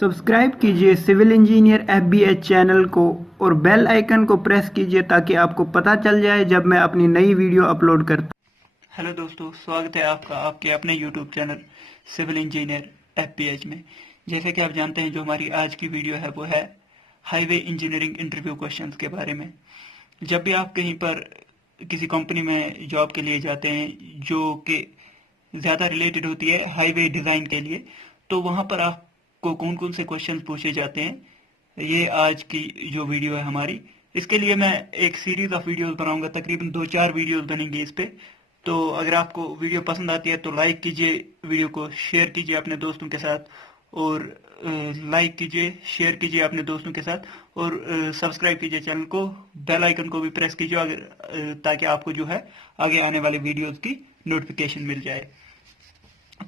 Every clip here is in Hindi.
सब्सक्राइब कीजिए सिविल इंजीनियर एफबीएच चैनल को और बेल आइकन को प्रेस कीजिए ताकि आपको पता चल जाए जब मैं अपनी नई वीडियो अपलोड करता हूं। हेलो दोस्तों, स्वागत है आपका आपके अपने यूट्यूब चैनल सिविल इंजीनियर एफबीएच में। जैसे कि आप जानते हैं, जो हमारी आज की वीडियो है वो है हाईवे इंजीनियरिंग इंटरव्यू क्वेश्चंस के बारे में। जब भी आप कहीं पर किसी कंपनी में जॉब के लिए जाते हैं जो कि ज़्यादा रिलेटेड होती है हाईवे डिज़ाइन के लिए, तो वहाँ पर आपको कौन कौन से क्वेश्चंस पूछे जाते हैं, ये आज की जो वीडियो है हमारी। इसके लिए मैं एक सीरीज ऑफ वीडियोस बनाऊंगा, तकरीबन 2-4 वीडियोस बनेंगे इस पे। तो अगर आपको वीडियो पसंद आती है तो लाइक कीजिए, वीडियो को शेयर कीजिए अपने दोस्तों के साथ, और लाइक कीजिए, शेयर कीजिए अपने दोस्तों के साथ, और सब्सक्राइब कीजिए चैनल को, बेल आइकन को भी प्रेस कीजिए अगर ताकि आपको जो है आगे आने वाले वीडियोस की नोटिफिकेशन मिल जाए।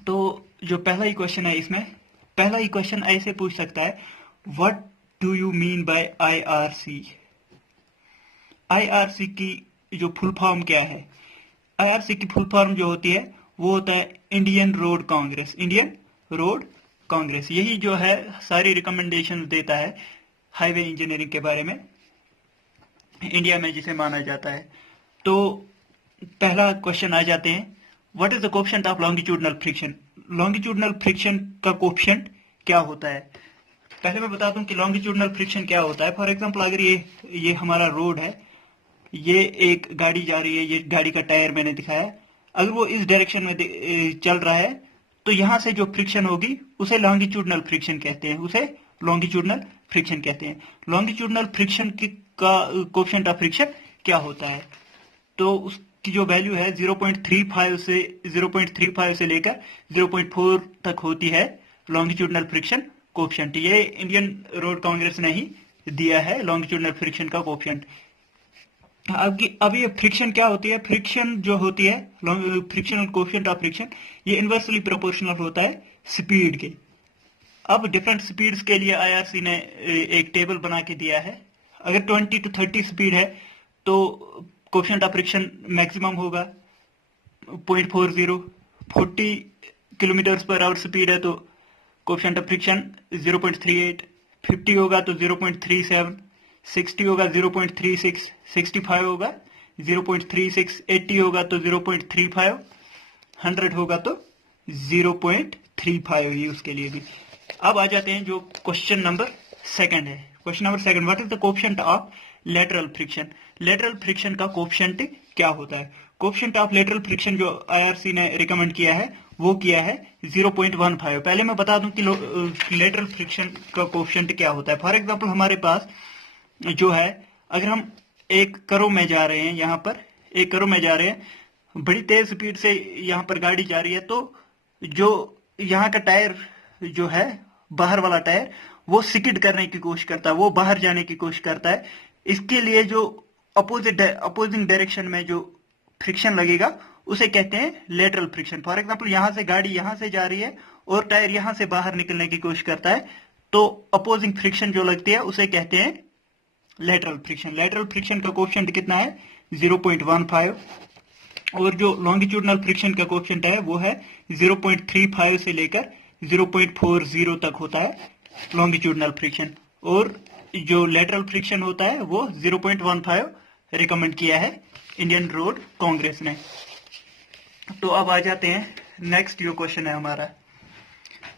तो जो पहला ही क्वेश्चन है, इसमें पहला ही क्वेश्चन ऐसे पूछ सकता है, what do you mean by IRC. IRC की जो फुल फॉर्म क्या है? आईआरसी की फुल फॉर्म जो होती है वो होता है Indian Road Congress. Indian Road Congress यही जो है सारी रिकमेंडेशन देता है हाईवे इंजीनियरिंग के बारे में, इंडिया में जिसे माना जाता है। तो पहला क्वेश्चन आ जाते हैं, what is the coefficient of longitudinal friction. Longitudinal friction का कोएफिशिएंट क्या होता है? पहले मैं बता दूं कि लॉन्गिट्यूडनल फ्रिक्शन क्या होता है। फॉर एग्जांपल, अगर ये हमारा रोड है, ये एक गाड़ी जा रही है, ये गाड़ी का टायर मैंने दिखाया, अगर वो इस डायरेक्शन में चल रहा है तो यहां से जो फ्रिक्शन होगी उसे लॉन्गिट्यूडनल फ्रिक्शन कहते हैं, उसे लॉन्गिट्यूडनल फ्रिक्शन कहते हैं। लॉन्गिट्यूडनल फ्रिक्शन का कोएफिशिएंट ऑफ फ्रिक्शन क्या होता है? तो उसकी जो वैल्यू है 0.35 से लेकर 0.4 तक होती है लॉन्गिट्यूडनल फ्रिक्शन कोएफिशिएंट। ये इंडियन रोड कांग्रेस ने ही दिया है लॉन्गिट्यूडनल फ्रिक्शन का कोएफिशिएंट। अब ये फ्रिक्शन क्या होती है? फ्रिक्शन जो होती है, फ्रिक्शनल कोएफिशिएंट ऑफ फ्रिक्शन, ये इनवर्सली प्रोपोर्शनल होता है स्पीड के। अब डिफरेंट स्पीड्स के लिए आईआरसी ने एक टेबल बना के दिया है। अगर 20 to 30 स्पीड है तो कोएफिशिएंट ऑफ फ्रिक्शन मैक्सिमम होगा 0.40। 40 किलोमीटर पर आवर स्पीड है तो कोएफिशिएंट ऑफ फ्रिक्शन 0.38। 50 होगा तो 0.37। 60 होगा 0.36। 65 होगा 0.36। 80 होगा तो 0.35। 100 होगा तो 0.35 ही उसके लिए भी। अब आ जाते हैं जो क्वेश्चन नंबर सेकंड है। Question number second, what is the coefficient of lateral friction. Lateral friction का कोएफिशिएंट क्या होता है? कोएफिशिएंट ऑफ लेटरल फ्रिक्शन जो आईआरसी ने रिकमेंड किया है वो किया है 0.15। पहले मैं बता दूं कि लेटरल फ्रिक्शन का कोएफिशिएंट क्या होता है। फॉर एग्जांपल, हमारे पास जो है, अगर हम एक करो में जा रहे हैं, यहाँ पर एक करो में जा रहे हैं, बड़ी तेज स्पीड से यहाँ पर गाड़ी जा रही है, तो जो यहाँ का टायर जो है, बाहर वाला टायर, वो स्किड करने की कोशिश करता है, वो बाहर जाने की कोशिश करता है। इसके लिए जो अपोजिंग डायरेक्शन में जो फ्रिक्शन लगेगा उसे कहते हैं लेटरल फ्रिक्शन। फॉर एग्जांपल, यहाँ से गाड़ी यहाँ से जा रही है और टायर यहाँ से बाहर निकलने की कोशिश करता है, तो अपोजिंग फ्रिक्शन जो लगती है उसे कहते हैं लेटरल फ्रिक्शन। लेटरल फ्रिक्शन का कोएफिशिएंट कितना है? 0.15। और जो लॉन्गिट्यूडनल फ्रिक्शन का कोएफिशिएंट है वो है 0.35 से लेकर 0.40 तक होता है लॉन्गिट्यूडनल फ्रिक्शन। और जो लेटरल फ्रिक्शन होता है वो 0.15 रिकमेंड किया है इंडियन रोड कांग्रेस ने। तो अब आ जाते हैं नेक्स्ट जो क्वेश्चन है हमारा,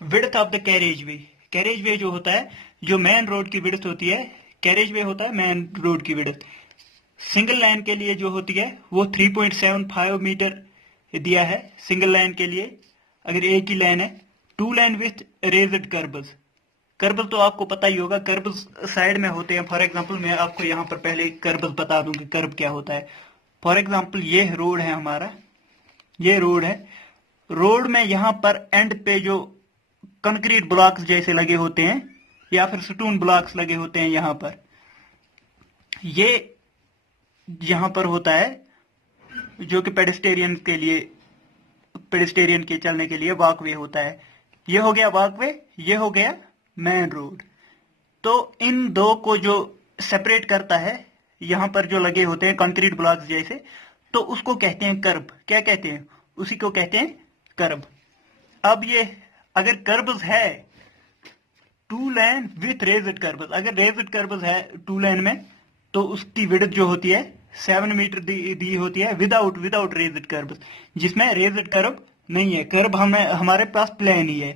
width of the carriage way. Carriage way जो होता है, जो मेन रोड की विड्थ होती है, कैरेज वे होता है मेन रोड की विड्थ। सिंगल लाइन के लिए जो होती है वो 3.75 मीटर दिया है सिंगल लाइन के लिए, अगर एक ही लाइन है। 2 line with raised curbs. Curbs तो आपको पता ही होगा, कर्ब्स साइड में होते हैं। फॉर एग्जांपल, मैं आपको यहाँ पर पहले कर्ब्स बता दूं कि कर्ब क्या होता है। फॉर एग्जांपल, ये रोड है हमारा, ये रोड है। रोड में यहाँ पर एंड पे जो कंक्रीट ब्लॉक्स जैसे लगे होते हैं या फिर स्टोन ब्लॉक्स लगे होते हैं, यहाँ पर ये यहाँ पर होता है जो कि पेडेस्टेरियन के लिए, पेडेस्टेरियन के चलने के लिए वॉकवे होता है। ये हो गया वॉकवे, ये हो गया मेन रोड। तो इन दो को जो सेपरेट करता है, यहाँ पर जो लगे होते हैं कंक्रीट ब्लॉक्स जैसे, तो उसको कहते हैं कर्ब। क्या कहते हैं? उसी को कहते हैं कर्ब। अब ये अगर कर्ब्स है two lane with raised curves, अगर रेज्ड कर्व्स है टू लेन में तो उसकी विड्थ जो होती है 7 मीटर दी होती है विदाउट रेज्ड कर्व्स, जिसमें रेज्ड कर्व नहीं है, कर्व हमारे पास प्लेन ही है।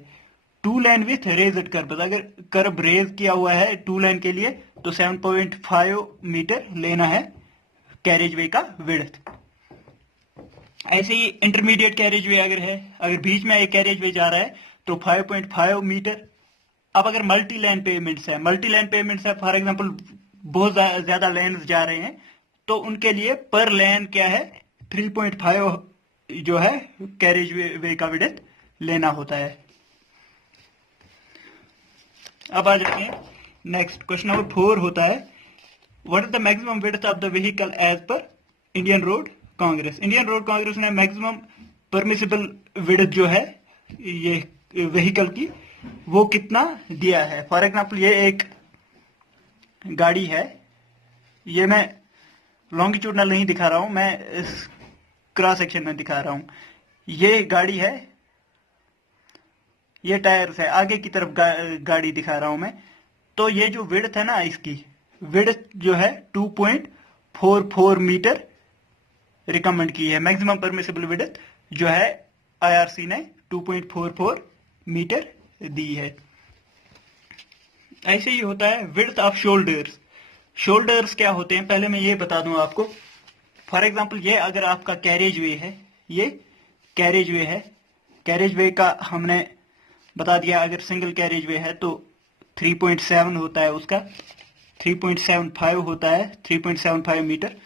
Two lane with raised curves, अगर कर्व रेज किया हुआ है टू लेन के लिए तो 7.5 मीटर लेना है कैरेज वे का विड्थ। ऐसे ही इंटरमीडिएट कैरेज वे अगर है, अगर बीच में एक कैरेज वे जा रहा है तो 5.5 मीटर। अब अगर मल्टी लैन पेमेंट्स है, फॉर एग्जांपल बहुत ज्यादा लेन्स जा रहे हैं तो उनके लिए पर लेन क्या है 3.5 जो है कैरेज वे का विड्थ लेना होता है। अब आ जाते हैं नेक्स्ट क्वेश्चन नंबर 4 होता है what is the maximum width of the vehicle as per Indian Road Congress. Indian Road Congress ने मैक्सिमम परमिसिबल विड्थ जो है ये व्हीकल की वो कितना दिया है। फॉर एग्जांपल ये एक गाड़ी है, ये मैं लॉन्गिट्यूडनल नहीं दिखा रहा हूं, मैं क्रॉस सेक्शन में दिखा रहा हूं। ये गाड़ी है, ये टायर्स है, आगे की तरफ गाड़ी दिखा रहा हूं मैं। तो ये जो विड्थ है ना, इसकी विड्थ जो है 2.44 मीटर रिकमेंड की है। मैक्सिमम परमिसिबल विड्थ जो है आईआरसी ने 2.44 मीटर दी है। ऐसे ही होता है विड्थ ऑफ शोल्डर्स। शोल्डर्स क्या होते हैं पहले मैं ये बता दूं आपको। फॉर एग्जांपल ये अगर आपका कैरेज वे है, ये कैरेज वे है, कैरेज वे का हमने बता दिया अगर सिंगल कैरेज वे है तो 3.7 होता है, उसका 3.75 होता है, 3.75 मीटर।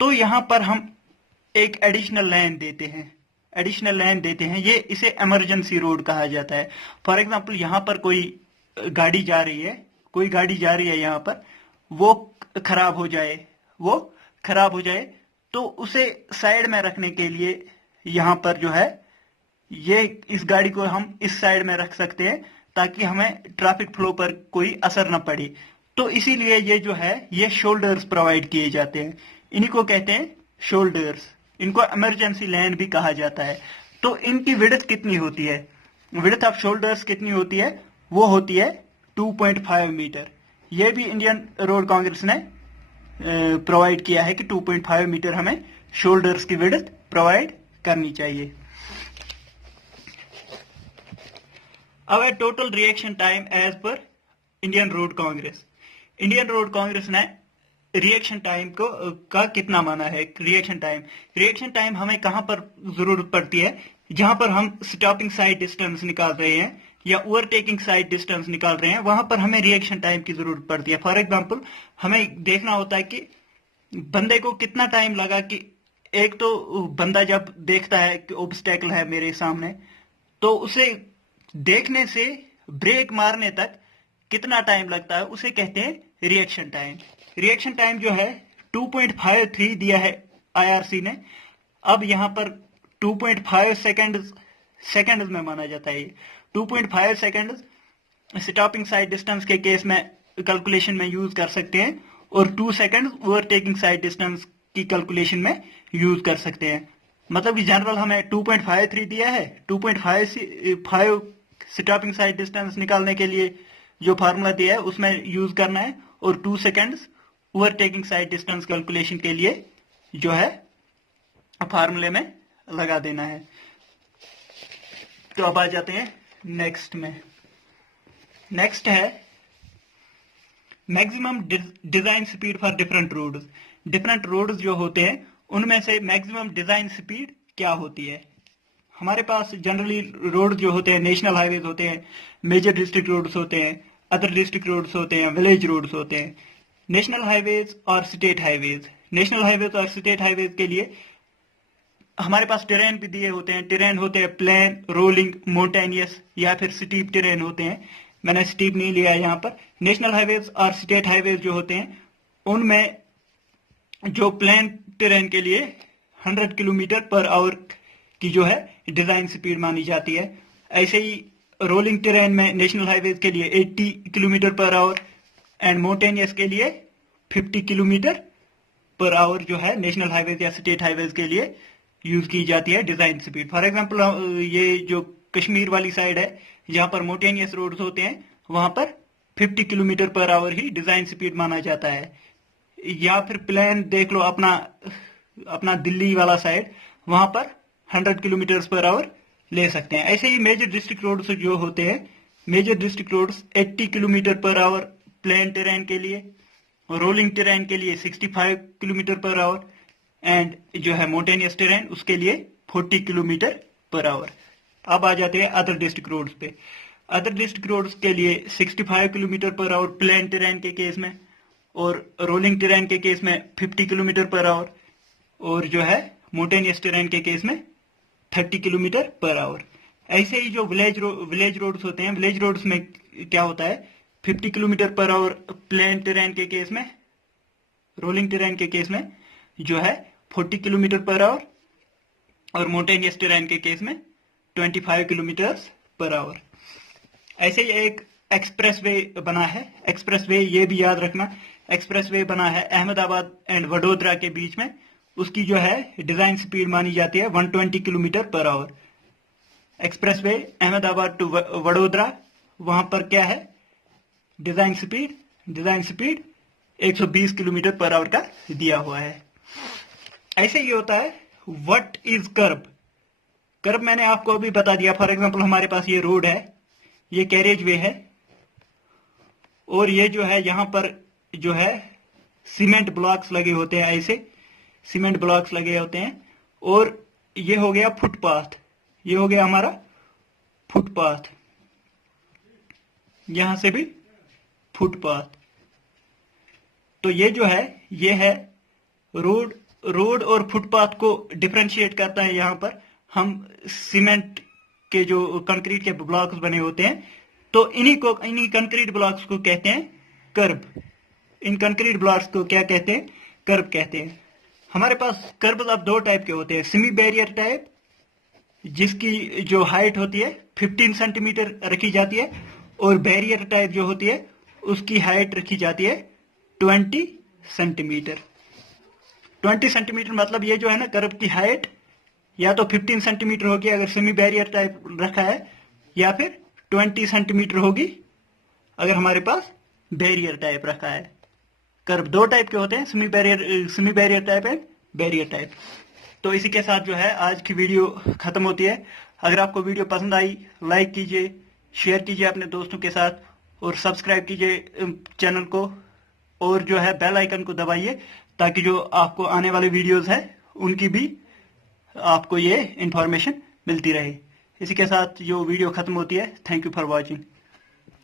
तो यहां पर हम एक एडिशनल लाइन देते हैं, ये इसे इमरजेंसी रोड कहा जाता है। फॉर एग्जांपल यहां पर कोई गाड़ी जा रही है यहां पर, वो खराब हो जाए तो उसे साइड में रखने के लिए यहां पर जो है ये इस गाड़ी को हम इस साइड में रख सकते हैं ताकि हमें ट्रैफिक फ्लो पर कोई असर न पड़े। तो इसीलिए ये जो है ये शोल्डर्स प्रोवाइड किए जाते हैं, इन्हीं को कहते हैं शोल्डर्स। इनको इमरजेंसी लेन भी कहा जाता है। तो इनकी विड्थ कितनी होती है, विड्थ ऑफ शोल्डर्स कितनी होती है, वो होती है 2.5 मीटर। ये भी इंडियन रोड कांग्रेस ने प्रोवाइड किया है कि 2.5 मीटर हमें शोल्डर्स की विड्थ प्रोवाइड करनी चाहिए। अब है total reaction time as per Indian Road Congress. Indian Road Congress ने रिएक्शन टाइम का कितना माना है। रिएक्शन टाइम हमें कहां पर जरूरत पड़ती है, जहां पर हम स्टॉपिंग साइड डिस्टेंस निकाल रहे हैं या ओवरटेकिंग साइड डिस्टेंस निकाल रहे हैं, वहां पर हमें रिएक्शन टाइम की जरूरत पड़ती है। फॉर एग्जांपल हमें देखना होता है कि बंदे को कितना टाइम लगा, कि एक तो बंदा जब देखता है कि ऑब्स्टेकल है मेरे सामने तो उसे देखने से ब्रेक मारने तक कितना टाइम लगता है, उसे कहते हैं रिएक्शन टाइम। रिएक्शन टाइम जो है 2.53 दिया है आईआरसी ने। अब यहां पर 2.5 सेकंड में माना जाता है। 2.5 सेकंड स्टॉपिंग साइड डिस्टेंस के केस में कैलकुलेशन में यूज कर सकते हैं और 2 सेकंड ओवरटेकिंग साइड डिस्टेंस की कैलकुलेशन में यूज कर सकते हैं। मतलब कि जनरल हमें 2.53 दिया है, 2.5 स्टॉपिंग साइड डिस्टेंस निकालने के लिए जो फार्मूला दिया है उसमें यूज करना है और 2 seconds overtaking side distance calculation के लिए जो है फार्मूले में लगा देना है। तो अब आ जाते हैं नेक्स्ट में। नेक्स्ट है maximum design speed for different roads. Different roads जो होते हैं उनमें से मैक्सिमम डिजाइन स्पीड क्या होती है। हमारे पास जनरली रोड जो होते हैं नेशनल हाईवेज होते हैं, मेजर डिस्ट्रिक्ट रोड्स होते हैं, अदर डिस्ट्रिक्ट रोड्स होते हैं, विलेज रोड्स होते हैं। नेशनल हाईवेज और स्टेट हाईवेज, नेशनल हाईवेज और स्टेट हाईवेज के लिए हमारे पास टेरेन भी दिए होते हैं। टेरेन होते हैं प्लेन, रोलिंग, माउंटेनियस या फिर स्टीप टेरेन होते हैं। मैंने स्टीप नहीं लिया है यहाँ पर। नेशनल हाईवेज और स्टेट हाईवेज जो होते हैं उनमें जो प्लेन टेरेन के लिए 100 किलोमीटर पर आवर की जो है डिजाइन स्पीड मानी जाती है। ऐसे ही रोलिंग टेरेन में नेशनल हाईवेज के लिए 80 kilometre per our and mountainous के लिए 50 किलोमीटर पर आवर जो है नेशनल हाईवेज या स्टेट हाईवेज के लिए यूज की जाती है डिजाइन स्पीड। फॉर एग्जांपल ये जो कश्मीर वाली साइड है जहां पर माउंटेनियस रोड्स होते हैं वहां पर 50 kilometre per our he design speed माना जाता है। या फिर प्लेन देख लो अपना दिल्ली वाला साइड, वहां पर 100 किलोमीटर पर आवर ले सकते हैं। ऐसे ही मेजर डिस्ट्रिक्ट रोड्स जो होते हैं, major district roads 80 kilometre per hour plain terrain के लिए, रोलिंग टेरेन के लिए 65 किलोमीटर पर आवर, एंड जो है मोटेनियस टेरेन उसके लिए 40 किलोमीटर पर आवर। अब आ जाते हैं अदर डिस्ट्रिक्ट रोड्स पे। अदर डिस्ट्रिक्ट रोड्स के लिए 65 kilometre per hour plain terrain के केस में, और रोलिंग टेरेन के केस में 50 किलोमीटर पर आवर, और जो है मोटेनियस टेरेन के केस में 30 किलोमीटर पर आवर। ऐसे ही जो विलेज रोड्स होते हैं, विलेज रोड्स में क्या होता है, 50 kilometre per hour plain terrain के केस में, रोलिंग टेरेन के केस में जो है 40 किलोमीटर पर आवर, और मोटेनियस टेरेन के केस में 25 किलोमीटर पर आवर। ऐसे ही एक एक्सप्रेसवे बना है, एक्सप्रेसवे ये भी याद रखना, एक्सप्रेसवे बना है अहमदाबाद एंड वडोदरा के बीच में। उसकी जो है डिजाइन स्पीड मानी जाती है 120 kilometre per hour. Expressway Ahmedabad to Vadodara, वहां पर क्या है, design speed 120 kilometre per hour का दिया हुआ है। ऐसे ही होता है व्हाट इज कर्ब। कर्ब मैंने आपको अभी बता दिया। फॉर एग्जांपल हमारे पास ये रोड है, ये कैरेज वे है, और ये जो है यहां पर जो है सीमेंट ब्लॉक्स लगे होते हैं, ऐसे सीमेंट ब्लॉक्स लगे होते हैं, और ये हो गया फुटपाथ, ये हो गया हमारा फुटपाथ, यहां से भी फुटपाथ। तो ये जो है ये है रोड और फुटपाथ को डिफरेंशिएट करता है। यहां पर हम सीमेंट के जो कंक्रीट के ब्लॉक्स बने होते हैं, तो इन्हीं कंक्रीट ब्लॉक्स को कहते हैं कर्ब। इन कंक्रीट ब्लॉक्स को क्या कहते हैं, कर्ब कहते हैं। हमारे पास कर्ब अब दो टाइप के होते हैं, सेमी बैरियर टाइप जिसकी जो हाइट होती है 15 सेंटीमीटर रखी जाती है, और बैरियर टाइप जो होती है उसकी हाइट रखी जाती है 20 सेंटीमीटर। 20 सेंटीमीटर मतलब ये जो है ना, कर्ब की हाइट या तो 15 सेंटीमीटर होगी अगर सेमी बैरियर टाइप रखा है, या फिर 20 सेंटीमीटर होगी अगर हमारे पास बैरियर टाइप रखा है। कर्व दो टाइप के होते हैं, semi barrier type and barrier type. तो इसी के साथ जो है आज की वीडियो खत्म होती है। अगर आपको वीडियो पसंद आई, लाइक कीजिए, शेयर कीजिए अपने दोस्तों के साथ, और सब्सक्राइब कीजिए चैनल को, और जो है बेल आइकन को दबाइए ताकि जो आपको आने वाले वीडियोस है उनकी भी आपको ये इंफॉर्मेशन मिलती रहे। इसी के साथ जो वीडियो खत्म होती है। Thank you for watching.